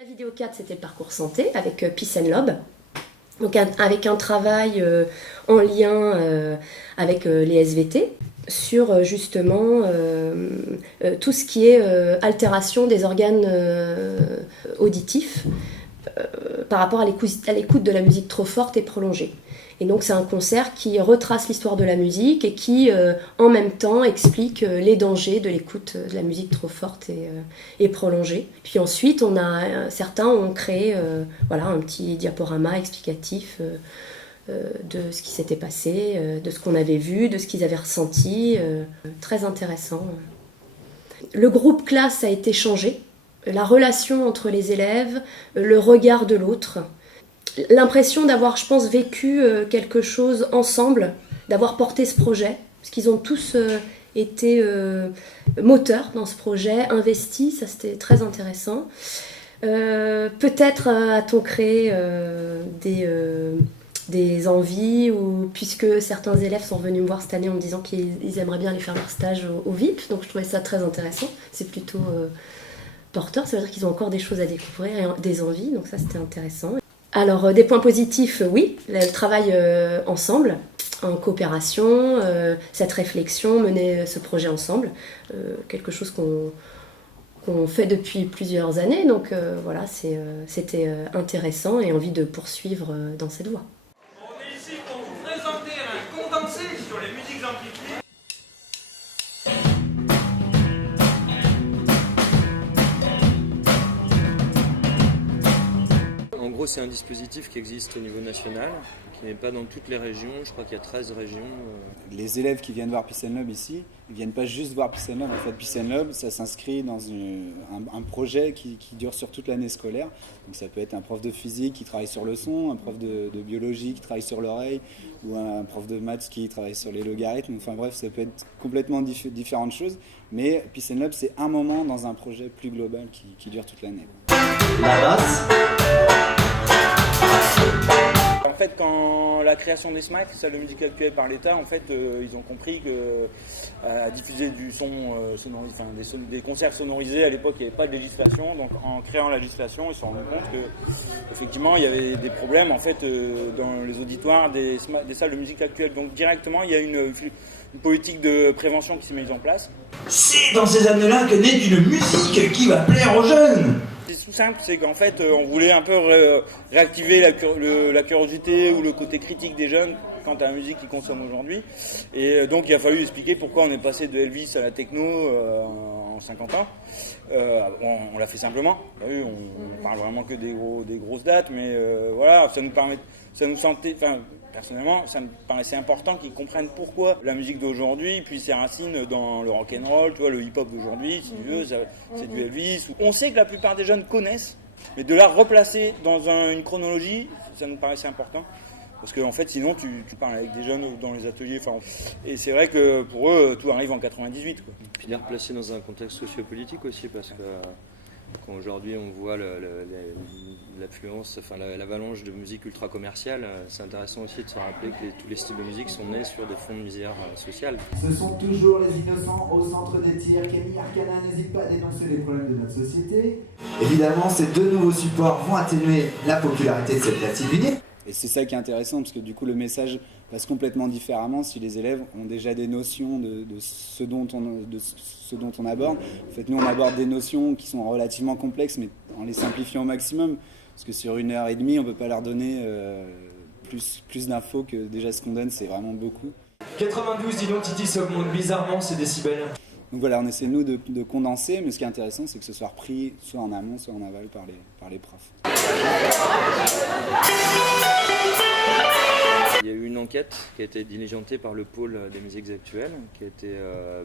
La vidéo 4, c'était le parcours santé avec Peace and Love. Donc avec un travail en lien avec les SVT sur justement tout ce qui est altération des organes auditifs par rapport à l'écoute de la musique trop forte et prolongée. Et donc c'est un concert qui retrace l'histoire de la musique et qui en même temps explique les dangers de l'écoute de la musique trop forte et prolongée. Puis ensuite certains ont créé un petit diaporama explicatif de ce qui s'était passé, de ce qu'on avait vu, de ce qu'ils avaient ressenti. Très intéressant. Le groupe classe a été changé. La relation entre les élèves, le regard de l'autre, l'impression d'avoir, je pense, vécu quelque chose ensemble, d'avoir porté ce projet, parce qu'ils ont tous été moteurs dans ce projet, investis, ça c'était très intéressant. Peut-être a-t-on créé des envies, puisque certains élèves sont venus me voir cette année en me disant qu'ils aimeraient bien aller faire leur stage au VIP, donc je trouvais ça très intéressant, c'est plutôt porteur, ça veut dire qu'ils ont encore des choses à découvrir et des envies, donc ça c'était intéressant. Alors, des points positifs, oui, le travail ensemble, en coopération, cette réflexion, mener ce projet ensemble, quelque chose qu'on fait depuis plusieurs années, donc voilà, c'était intéressant et envie de poursuivre dans cette voie. On est ici pour vous présenter un condensé sur les musiques amplifiées. En gros, c'est un dispositif qui existe au niveau national, qui n'est pas dans toutes les régions. Je crois qu'il y a 13 régions. Les élèves qui viennent voir Peace and Love ici, ils ne viennent pas juste voir Peace and Love. En fait, Peace and Love, ça s'inscrit dans un projet qui dure sur toute l'année scolaire. Donc ça peut être un prof de physique qui travaille sur le son, un prof de biologie qui travaille sur l'oreille, ou un prof de maths qui travaille sur les logarithmes. Enfin bref, ça peut être complètement différentes choses. Mais Peace and Love, c'est un moment dans un projet plus global qui dure toute l'année. La basse. En fait, quand la création des SMAC, salle de musique actuelle par l'État, en fait, ils ont compris que à diffuser du son sonorisé, des concerts sonorisés, à l'époque, il n'y avait pas de législation. Donc, en créant la législation, ils se sont rendus compte que, effectivement, il y avait des problèmes en fait dans les auditoires des salles de musique actuelles. Donc, directement, il y a une politique de prévention qui s'est mise en place. C'est dans ces années-là que naît une musique qui va plaire aux jeunes. C'est tout simple, c'est qu'en fait, on voulait un peu réactiver la curiosité ou le côté critique des jeunes quant à la musique qu'ils consomment aujourd'hui. Et donc, il a fallu expliquer pourquoi on est passé de Elvis à la techno en 50 ans. On l'a fait simplement. On parle vraiment que des grosses dates, mais voilà, personnellement, ça me paraissait important qu'ils comprennent pourquoi la musique d'aujourd'hui, puis ses racines dans le rock'n'roll, tu vois, le hip-hop d'aujourd'hui, si tu veux, c'est du Elvis. On sait que la plupart des jeunes connaissent, mais de la replacer dans une chronologie, ça nous paraissait important. Parce qu'en fait, sinon, tu parles avec des jeunes dans les ateliers. Et c'est vrai que pour eux, tout arrive en 98. Quoi. Puis les replacer dans un contexte sociopolitique aussi, parce que quand aujourd'hui on voit l'affluence, l'avalanche de musique ultra commerciale, c'est intéressant aussi de se rappeler que tous les styles de musique sont nés sur des fonds de misère sociale. Ce sont toujours les innocents au centre des tirs. Kenny Arcana n'hésite pas à dénoncer les problèmes de notre société. Évidemment, ces deux nouveaux supports vont atténuer la popularité de cette activité. Et c'est ça qui est intéressant, parce que du coup le message passe complètement différemment si les élèves ont déjà des notions de ce dont on aborde. En fait, nous on aborde des notions qui sont relativement complexes, mais en les simplifiant au maximum, parce que sur 1h30, on ne peut pas leur donner plus d'infos que déjà ce qu'on donne, c'est vraiment beaucoup. 92, Identity augmente bizarrement ces décibels. Donc voilà, on essaie nous de condenser, mais ce qui est intéressant, c'est que ce soit repris soit en amont, soit en aval par les profs. Il y a eu une enquête qui a été diligentée par le pôle des musiques actuelles, qui a été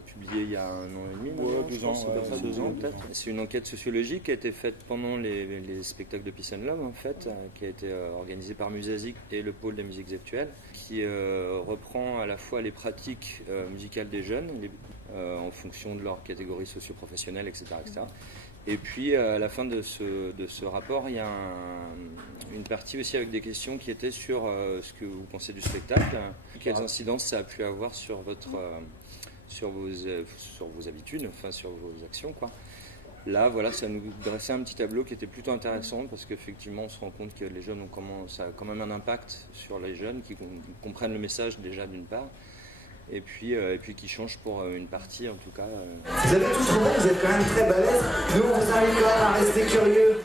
publiée il y a 1 an et demi, 2 ans peut-être. C'est une enquête sociologique qui a été faite pendant les spectacles de Peace and Love, en fait, qui a été organisée par Musazik et le pôle des musiques actuelles, qui reprend à la fois les pratiques musicales des jeunes, en fonction de leur catégorie socio-professionnelle, etc., etc. Et puis à la fin de ce rapport, il y a une partie aussi avec des questions qui étaient sur ce que vous pensez du spectacle, quelles incidences ça a pu avoir sur vos habitudes, enfin sur vos actions, quoi. Là, voilà, ça nous dressait un petit tableau qui était plutôt intéressant parce qu'effectivement, on se rend compte que les jeunes ça a quand même un impact sur les jeunes qui comprennent le message déjà d'une part, et puis qui changent pour une partie en tout cas. Vous avez tous compris, vous êtes quand même très balèzes. Nous, on vous invite quand même à rester curieux.